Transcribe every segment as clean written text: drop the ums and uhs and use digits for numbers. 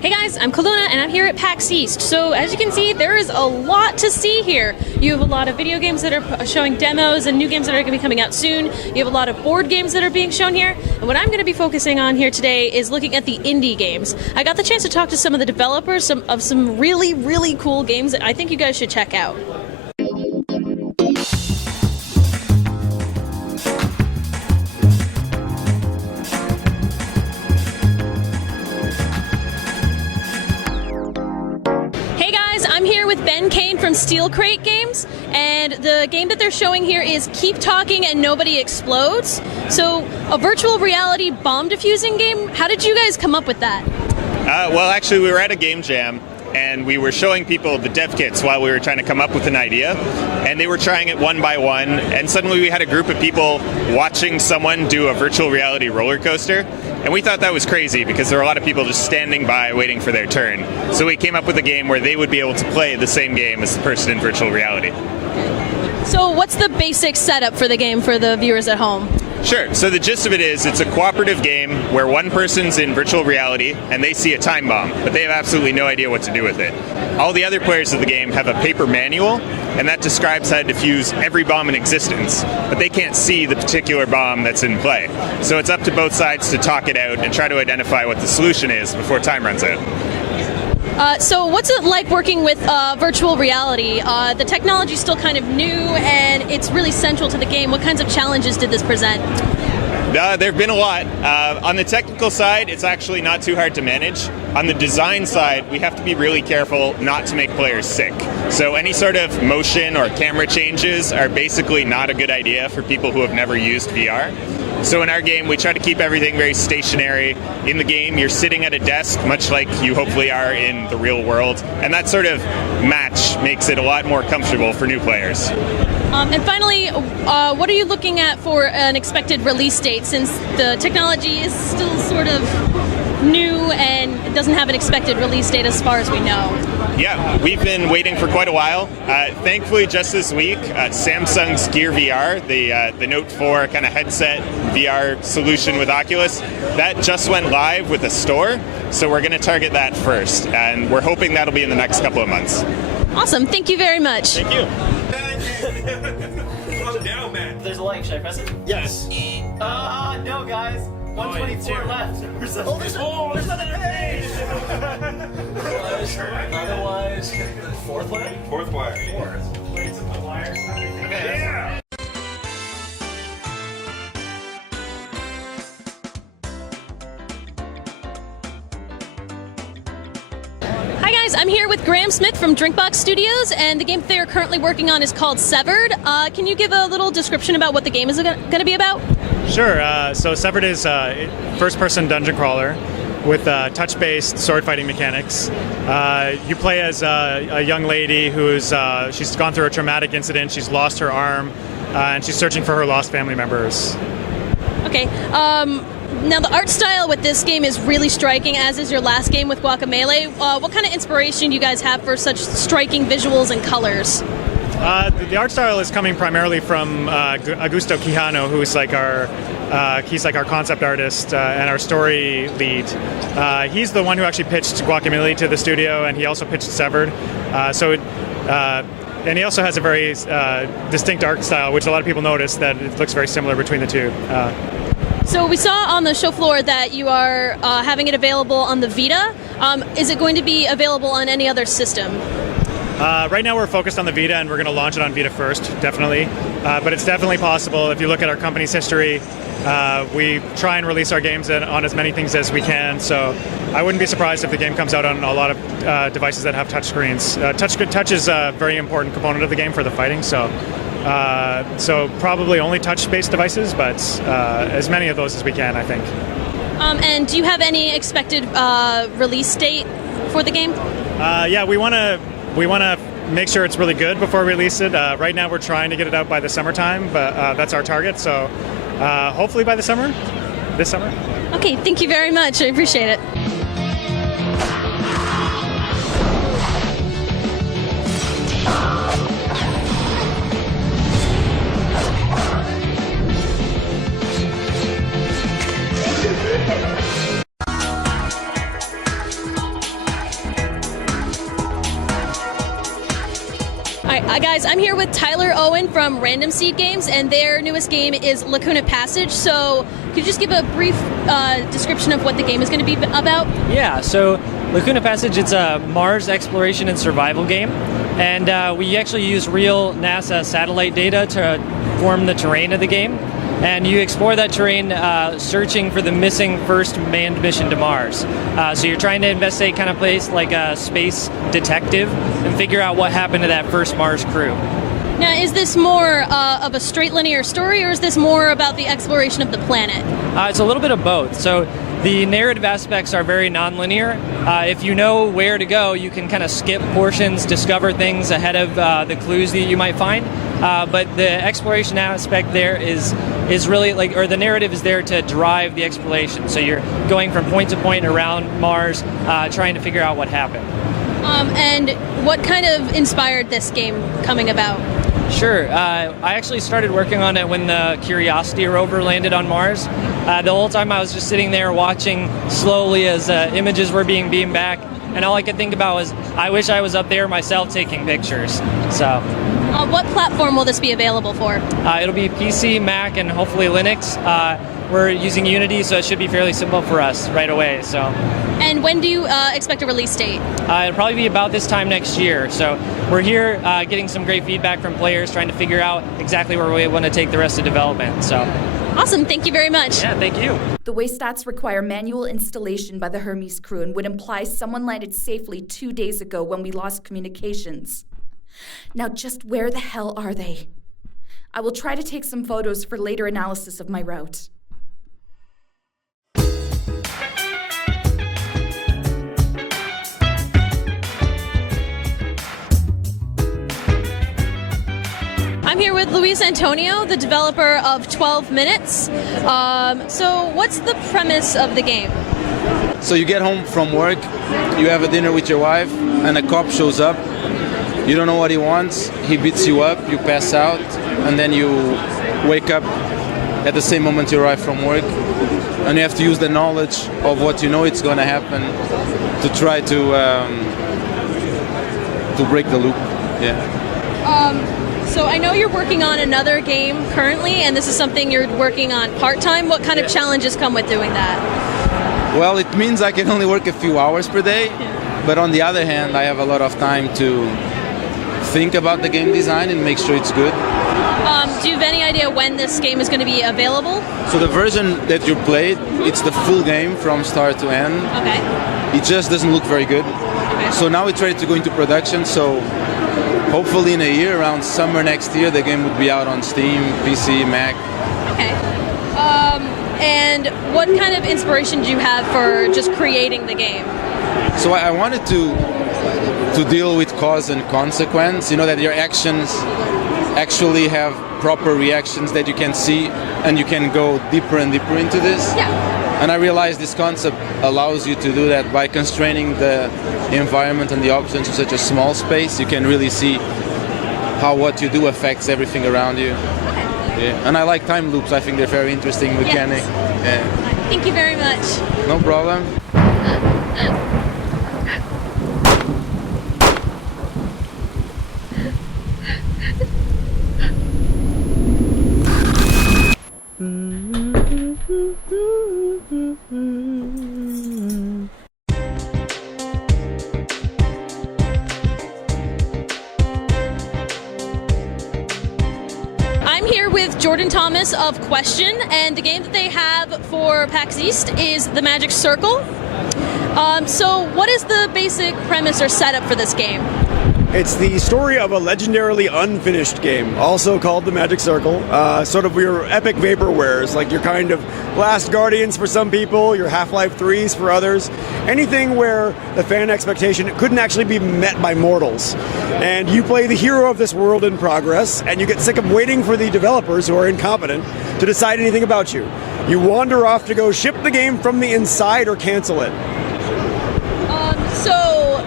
Hey guys, I'm Calluna and I'm here at Pax East. So as you can see, there is a lot to see here. You have a lot of video games that are showing demos and new games that are going to be coming out soon. You have a lot of board games that are being shown here. And what I'm going to be focusing on here today is looking at the indie games. I got the chance to talk to some of the developers of some really, really cool games that I think you guys should check out. I'm here with Ben Kane from SteelCrate Games, and the game that they're showing here is Keep Talking and Nobody Explodes. So, a virtual reality bomb defusing game. How did you guys come up with that? Well, actually, we were at a game jam, and we were showing people the dev kits while we were trying to come up with an idea, and they were trying it one by one, and suddenly we had a group of people watching someone do a virtual reality roller coaster, and we thought that was crazy because there were a lot of people just standing by waiting for their turn. So we came up with a game where they would be able to play the same game as the person in virtual reality. So what's the basic setup for the game for the viewers at home? Sure. So the gist of it is it's a cooperative game where one person's in virtual reality and they see a time bomb, but they have absolutely no idea what to do with it. All the other players of the game have a paper manual, and that describes how to defuse every bomb in existence, but they can't see the particular bomb that's in play. So it's up to both sides to talk it out and try to identify what the solution is before time runs out. So what's it like working with virtual reality? The technology is still kind of new and it's really central to the game. What kinds of challenges did this present? There have been a lot. On the technical side, it's actually not too hard to manage. On the design side, we have to be really careful not to make players sick. So any sort of motion or camera changes are basically not a good idea for people who have never used VR. So in our game, we try to keep everything very stationary. In the game, you're sitting at a desk, much like you hopefully are in the real world. And that sort of match makes it a lot more comfortable for new players. And finally, what are you looking at for an expected release date, since the technology is still sort of new and it doesn't have an expected release date as far as we know? Yeah, we've been waiting for quite a while. Thankfully, just this week, Samsung's Gear VR, the Note 4 kind of headset VR solution with Oculus, that just went live with a store. So we're going to target that first, and we're hoping that'll be in the next couple of months. Awesome. Thank you very much. Thank you. Calm down, man. There's a link. Should I press it? Yes. No, guys. 124 left. There's another page. Otherwise, fourth wire? Fourth wire. Yeah. Hi guys, I'm here with Graham Smith from DrinkBox Studios, and the game they're currently working on is called Severed. Can you give a little description about what the game is going to be about? Sure. So Severed is a first-person dungeon crawler with touch-based sword-fighting mechanics. You play as a young lady who's she's gone through a traumatic incident. She's lost her arm, and she's searching for her lost family members. Okay. Now, the art style with this game is really striking, as is your last game with Guacamelee. What kind of inspiration do you guys have for such striking visuals and colors? The art style is coming primarily from Augusto Quijano, who's like he's like our concept artist and our story lead. He's the one who actually pitched Guacamelee to the studio, and he also pitched Severed. And he also has a very distinct art style, which a lot of people notice that it looks very similar between the two. So we saw on the show floor that you are having it available on the Vita. Is it going to be available on any other system? Right now we're focused on the Vita, and we're going to launch it on Vita first, definitely. But it's definitely possible. If you look at our company's history, we try and release our games on as many things as we can. So I wouldn't be surprised if the game comes out on a lot of devices that have touchscreens. Touch is a very important component of the game for the fighting. So probably only touch-based devices, but as many of those as we can, I think. And do you have any expected release date for the game? Yeah, we want to make sure it's really good before we release it. Right now we're trying to get it out by the summertime, but that's our target. So hopefully by this summer. Okay, thank you very much. I appreciate it. Hi, guys, I'm here with Tyler Owen from Random Seed Games, and their newest game is Lacuna Passage. So could you just give a brief description of what the game is going to be about? Yeah, so Lacuna Passage, it's a Mars exploration and survival game. And we actually use real NASA satellite data to form the terrain of the game. And you explore that terrain searching for the missing first manned mission to Mars. So you're trying to investigate kind of place like a space detective and figure out what happened to that first Mars crew. Now, is this more of a straight linear story, or is this more about the exploration of the planet? It's a little bit of both. So the narrative aspects are very non-linear. If you know where to go, you can kind of skip portions, discover things ahead of the clues that you might find. But the exploration aspect there is really like, or the narrative is there to drive the exploration. So you're going from point to point around Mars, trying to figure out what happened. And what kind of inspired this game coming about? Sure. I actually started working on it when the Curiosity rover landed on Mars. The whole time I was just sitting there watching slowly as images were being beamed back, and all I could think about was, I wish I was up there myself taking pictures. So. What platform will this be available for? It'll be PC, Mac, and hopefully Linux. We're using Unity, so it should be fairly simple for us right away. So. And when do you expect a release date? It'll probably be about this time next year. So we're here getting some great feedback from players, trying to figure out exactly where we want to take the rest of development. So. Awesome, thank you very much. Yeah, thank you. The way stats require manual installation by the Hermes crew and would imply someone landed safely 2 days ago when we lost communications. Now just where the hell are they? I will try to take some photos for later analysis of my route. I'm here with Luis Antonio, the developer of 12 Minutes. So what's the premise of the game? So you get home from work, you have a dinner with your wife, and a cop shows up. You don't know what he wants, he beats you up, you pass out, and then you wake up at the same moment you arrive from work, and you have to use the knowledge of what you know it's going to happen to try to break the loop. Yeah. So I know you're working on another game currently, and this is something you're working on part-time. What kind of challenges come with doing that? Well, it means I can only work a few hours per day, but on the other hand, I have a lot of time to think about the game design and make sure it's good. Do you have any idea when this game is going to be available? So the version that you played, it's the full game from start to end. Okay. It just doesn't look very good. Okay. So now it's ready to go into production, so hopefully in a year, around summer next year, the game would be out on Steam, PC, Mac. Okay. And what kind of inspiration do you have for just creating the game? So I wanted to deal with cause and consequence, you know, that your actions actually have proper reactions that you can see, and you can go deeper and deeper into this. Yeah. And I realized this concept allows you to do that by constraining the environment and the options to such a small space. You can really see how what you do affects everything around you. Okay. Yeah. And I like time loops. I think they're very interesting mechanic. Yes. Yeah. Thank you very much. No problem. I'm here with Jordan Thomas of Question, and the game that they have for PAX East is the Magic Circle. So what is the basic premise or setup for this game? It's the story of a legendarily unfinished game, also called the Magic Circle. Sort of your epic vaporwares, like your kind of Last Guardians for some people, your Half-Life 3s for others. Anything where the fan expectation couldn't actually be met by mortals. And you play the hero of this world in progress, and you get sick of waiting for the developers, who are incompetent, to decide anything about you. You wander off to go ship the game from the inside or cancel it. So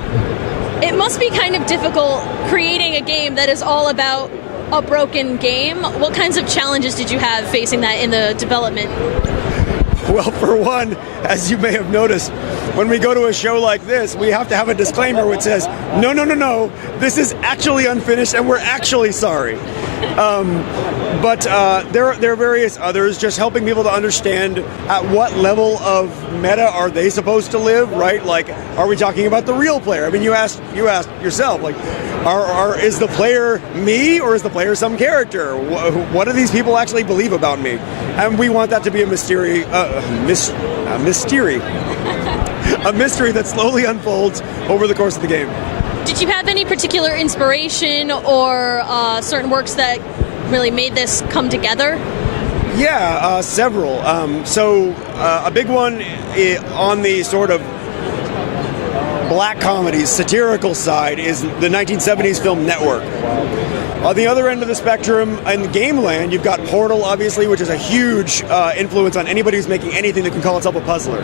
it must be kind of difficult creating a game that is all about a broken game. What kinds of challenges did you have facing that in the development? Well, for one, as you may have noticed, when we go to a show like this, we have to have a disclaimer which says, no, this is actually unfinished and we're actually sorry. But there are various others, just helping people to understand at what level of meta are they supposed to live, right? Like, are we talking about the real player? I mean, you asked yourself, like, is the player me or is the player some character? What do these people actually believe about me? And we want that to be a mystery that slowly unfolds over the course of the game. Did you have any particular inspiration or certain works that really made this come together? Yeah, several. A big one on the sort of black comedy, satirical side is the 1970s film Network. On the other end of the spectrum, in Game Land, you've got Portal, obviously, which is a huge influence on anybody who's making anything that can call itself a puzzler.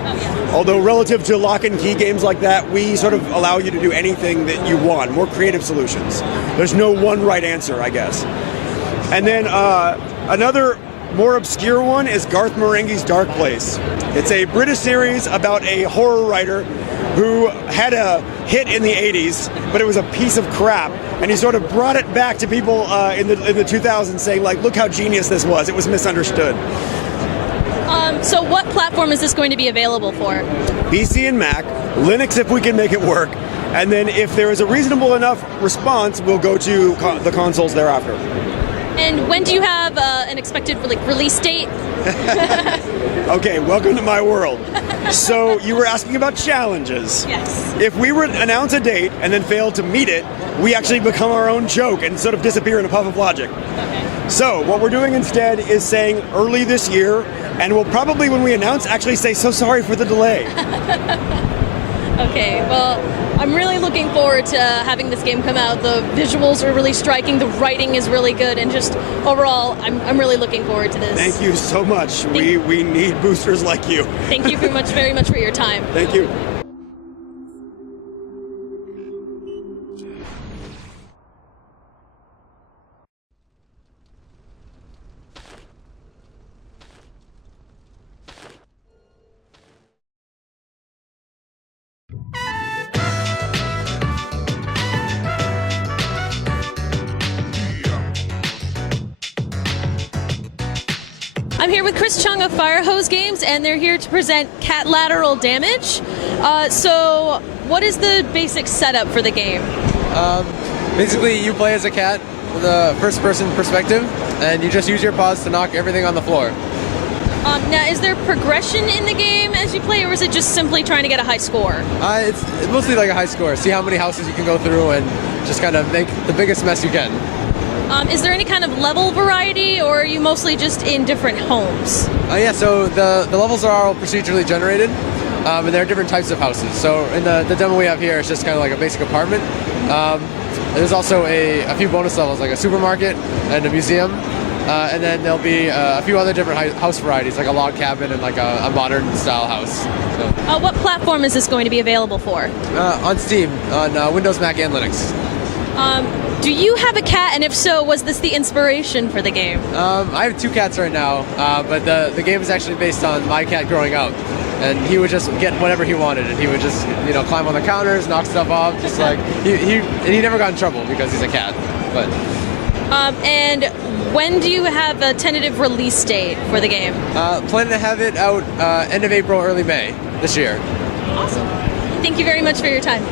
Although relative to lock and key games like that, we sort of allow you to do anything that you want, more creative solutions. There's no one right answer, I guess. And then another more obscure one is Garth Marenghi's Dark Place. It's a British series about a horror writer who had a hit in the 80s, but it was a piece of crap. And he sort of brought it back to people in the 2000s saying, like, look how genius this was. It was misunderstood. So what platform is this going to be available for? PC and Mac, Linux if we can make it work. And then if there is a reasonable enough response, we'll go to the consoles thereafter. And when do you have an expected release date? Okay, welcome to my world. So you were asking about challenges. Yes. If we were to announce a date and then fail to meet it, we actually become our own joke and sort of disappear in a puff of logic. Okay. So what we're doing instead is saying early this year, and we'll probably, when we announce, actually say so sorry for the delay. Okay, well, I'm really looking forward to having this game come out. The visuals are really striking, the writing is really good, and just overall, I'm really looking forward to this. Thank you so much. We need boosters like you. Thank you very much for your time. Thank you. I'm here with Chris Chung of Firehose Games, and they're here to present Catlateral Damage. So, what is the basic setup for the game? Basically, you play as a cat with a first-person perspective, and you just use your paws to knock everything on the floor. Now, is there progression in the game as you play, or is it just simply trying to get a high score? It's mostly like a high score. See how many houses you can go through and just kind of make the biggest mess you can. Is there any kind of level variety, or are you mostly just in different homes? Yeah, so the levels are all procedurally generated, and there are different types of houses. So in the demo we have here, it's just kind of like a basic apartment. There's also a few bonus levels, like a supermarket and a museum. And then there'll be a few other different house varieties, like a log cabin and like a modern style house. So, what platform is this going to be available for? On Steam, on Windows, Mac, and Linux. Do you have a cat, and if so, was this the inspiration for the game? I have 2 cats right now, but the game is actually based on my cat growing up. And he would just get whatever he wanted, and he would just, climb on the counters, knock stuff off, just like, he never got in trouble because he's a cat, but. And when do you have a tentative release date for the game? Planning to have it out end of April, early May this year. Awesome. Thank you very much for your time.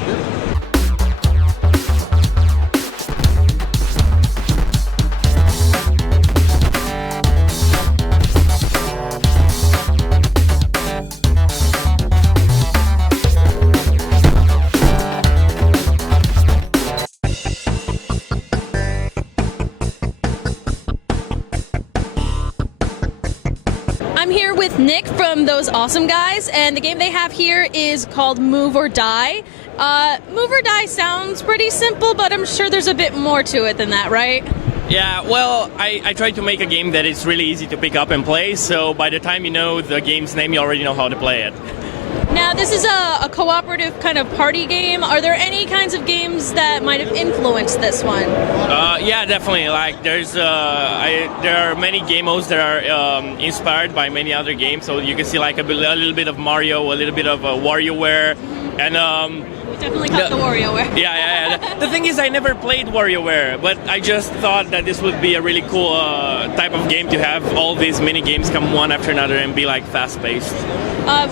I'm here with Nick from Those Awesome Guys, and the game they have here is called Move or Die. Move or Die sounds pretty simple, but I'm sure there's a bit more to it than that, right? Yeah, well, I tried to make a game that is really easy to pick up and play, so by the time you know the game's name, you already know how to play it. Now, Now, this is a cooperative kind of party game. Are there any kinds of games that might have influenced this one? Yeah, definitely. Like, there are many game modes that are inspired by many other games. So you can see like a little bit of Mario, a little bit of WarioWare, and Definitely caught the WarioWare. Yeah. The thing is, I never played WarioWare, but I just thought that this would be a really cool type of game to have all these mini games come one after another and be like fast-paced.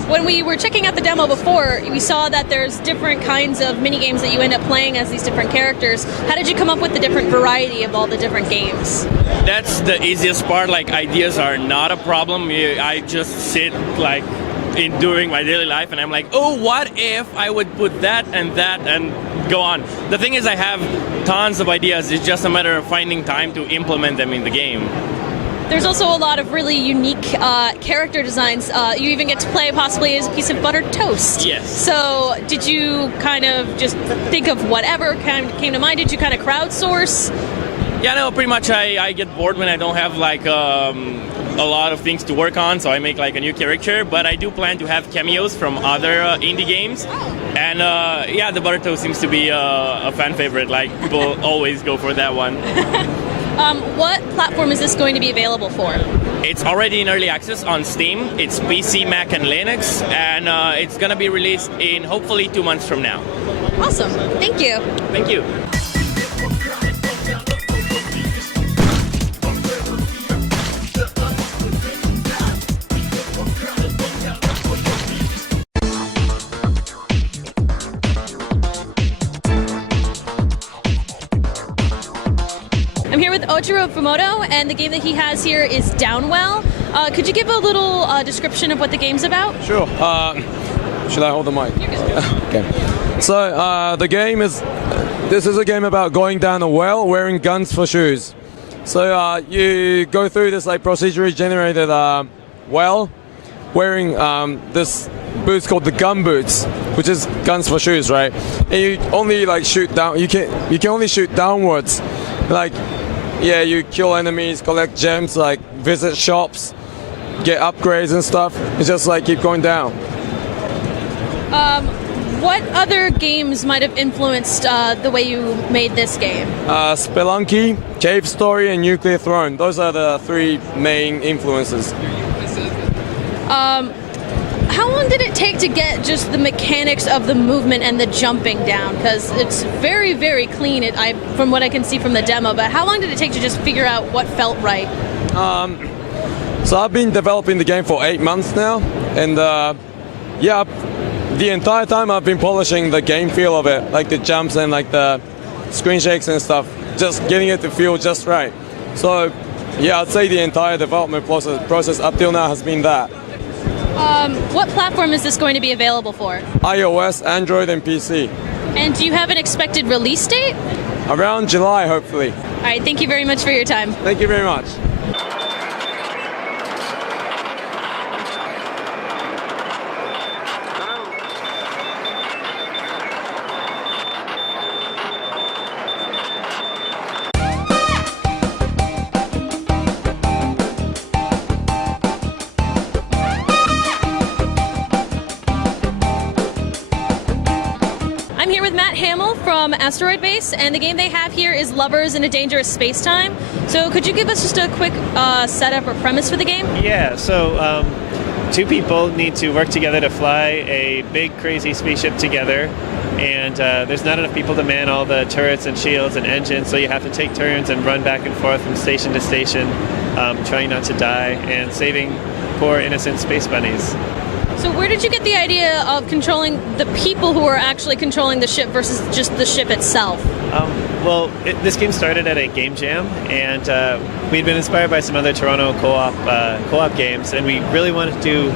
When we were checking out the demo before, we saw that there's different kinds of mini games that you end up playing as these different characters. How did you come up with the different variety of all the different games? That's the easiest part. Like, ideas are not a problem. I just sit like during my daily life and I'm like, oh, what if I would put that and go on. The thing is, I have tons of ideas. It's just a matter of finding time to implement them in the game. There's also a lot of really unique character designs. You even get to play possibly as a piece of buttered toast. Yes. So did you kind of just think of whatever kind of came to mind? Did you kind of crowdsource? Yeah, no, pretty much I get bored when I don't have like a lot of things to work on, so I make like a new character, but I do plan to have cameos from other indie games. And yeah, the butter toast seems to be a fan favorite. Like, people always go for that one. What platform is this going to be available for? It's already in early access on Steam. It's PC, Mac, and Linux, and it's gonna be released in hopefully 2 months from now. Awesome. Thank you. Thank you. I'm here with Ojiro Fumoto, and the game that he has here is Downwell. Could you give a little description of what the game's about? Sure. Should I hold the mic? Okay. So the game is. This is a game about going down a well wearing guns for shoes. So you go through this like procedurally generated well, wearing this boots called the gun boots, which is guns for shoes, right? And you only like shoot down. You can only shoot downwards, like. Yeah, you kill enemies, collect gems, like visit shops, get upgrades and stuff. It's just like keep going down. What other games might have influenced the way you made this game? Spelunky, Cave Story, and Nuclear Throne. Those are the three main influences. How long did it take to get just the mechanics of the movement and the jumping down? Because it's very, very clean, from what I can see from the demo, but how long did it take to just figure out what felt right? So I've been developing the game for 8 months now, and yeah, the entire time I've been polishing the game feel of it, like the jumps and like the screen shakes and stuff, just getting it to feel just right. So yeah, I'd say the entire development process up till now has been that. What platform is this going to be available for? iOS, Android, and PC. And do you have an expected release date? Around July, hopefully. All right, thank you very much for your time. Thank you very much. From Asteroid Base, and the game they have here is Lovers in a Dangerous Space-Time. So could you give us just a quick setup or premise for the game? Yeah, so two people need to work together to fly a big crazy spaceship together, and there's not enough people to man all the turrets and shields and engines, so you have to take turns and run back and forth from station to station, trying not to die and saving poor innocent space bunnies. So where did you get the idea of controlling the people who are actually controlling the ship versus just the ship itself? Well, this game started at a game jam, and we'd been inspired by some other Toronto co-op games, and we really wanted to do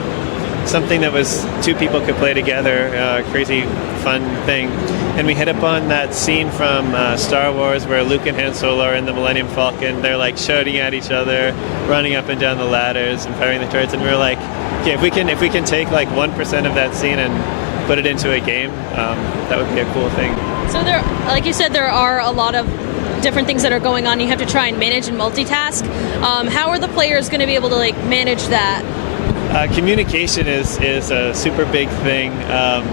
something that was two people could play together, a crazy fun thing. And we hit upon that scene from Star Wars where Luke and Han Solo are in the Millennium Falcon. They're like shouting at each other, running up and down the ladders and firing the turrets, and we were like, okay, if we can take like 1% of that scene and put it into a game, that would be a cool thing. So there, like you said, there are a lot of different things that are going on. You have to try and manage and multitask. How are the players going to be able to like manage that? Communication is a super big thing.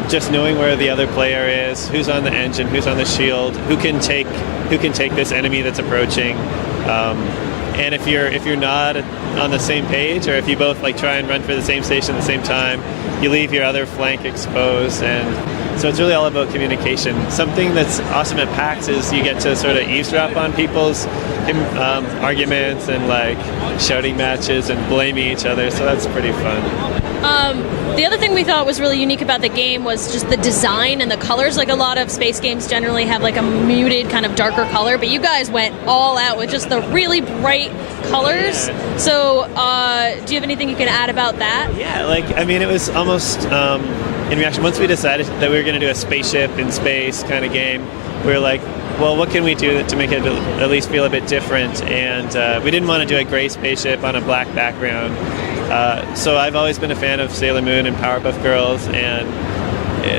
Just knowing where the other player is, who's on the engine, who's on the shield, who can take this enemy that's approaching. And if you're not on the same page, or if you both like try and run for the same station at the same time, you leave your other flank exposed. And so it's really all about communication. Something that's awesome at PAX is you get to sort of eavesdrop on people's arguments and like shouting matches and blaming each other. So that's pretty fun. The other thing we thought was really unique about the game was just the design and the colors. Like a lot of space games generally have like a muted kind of darker color, but you guys went all out with just the really bright colors. Yeah. So do you have anything you can add about that? Yeah, like, I mean, it was almost in reaction. Once we decided that we were going to do a spaceship in space kind of game, we were like, well, what can we do to make it at least feel a bit different? And we didn't want to do a gray spaceship on a black background. So I've always been a fan of Sailor Moon and Powerpuff Girls and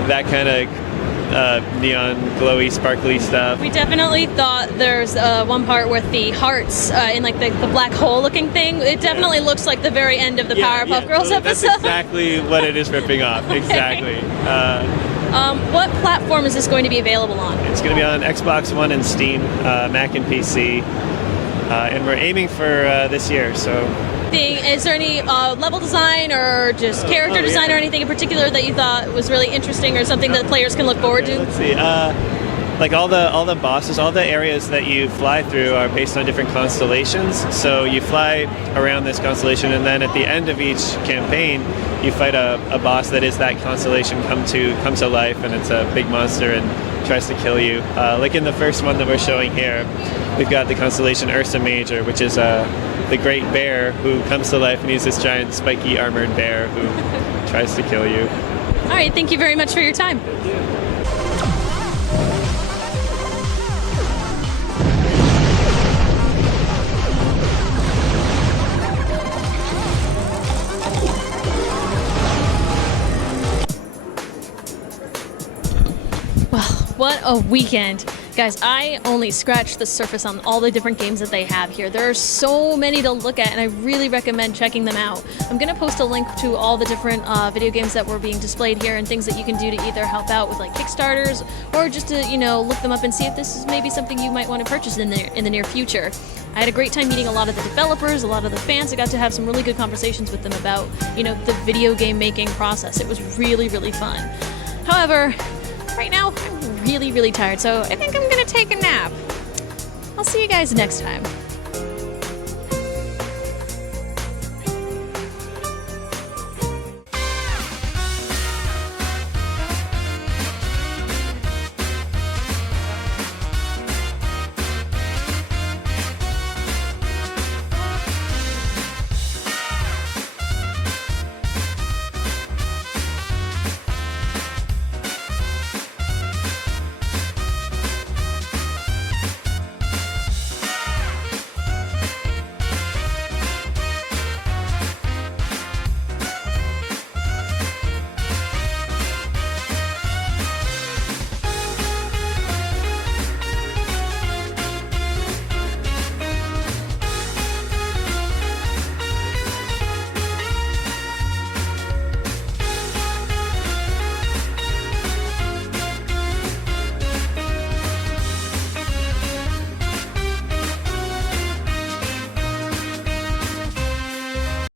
that kind of neon, glowy, sparkly stuff. We definitely thought there's one part with the hearts in like the black hole looking thing. It definitely looks like the very end of the Powerpuff Girls episode. That's exactly what it is ripping off. Okay. Exactly. What platform is this going to be available on? It's going to be on Xbox One and Steam, Mac and PC, and we're aiming for this year. So. Is there any level design or just character design or anything in particular that you thought was really interesting or something that players can look forward to? Let's see. Like all the bosses, all the areas that you fly through are based on different constellations. So you fly around this constellation, and then at the end of each campaign, you fight a boss that is that constellation come to life, and it's a big monster and tries to kill you. Like in the first one that we're showing here, we've got the constellation Ursa Major, which is the great bear who comes to life, and he's this giant spiky armored bear who tries to kill you. All right, thank you very much for your time. Well, what a weekend. Guys, I only scratched the surface on all the different games that they have here. There are so many to look at, and I really recommend checking them out. I'm going to post a link to all the different video games that were being displayed here and things that you can do to either help out with like Kickstarters or just to, you know, look them up and see if this is maybe something you might want to purchase in the near future. I had a great time meeting a lot of the developers, a lot of the fans. I got to have some really good conversations with them about, you know, the video game making process. It was really, really fun. However, right now, I'm really, really tired, so I think I'm gonna take a nap. I'll see you guys next time.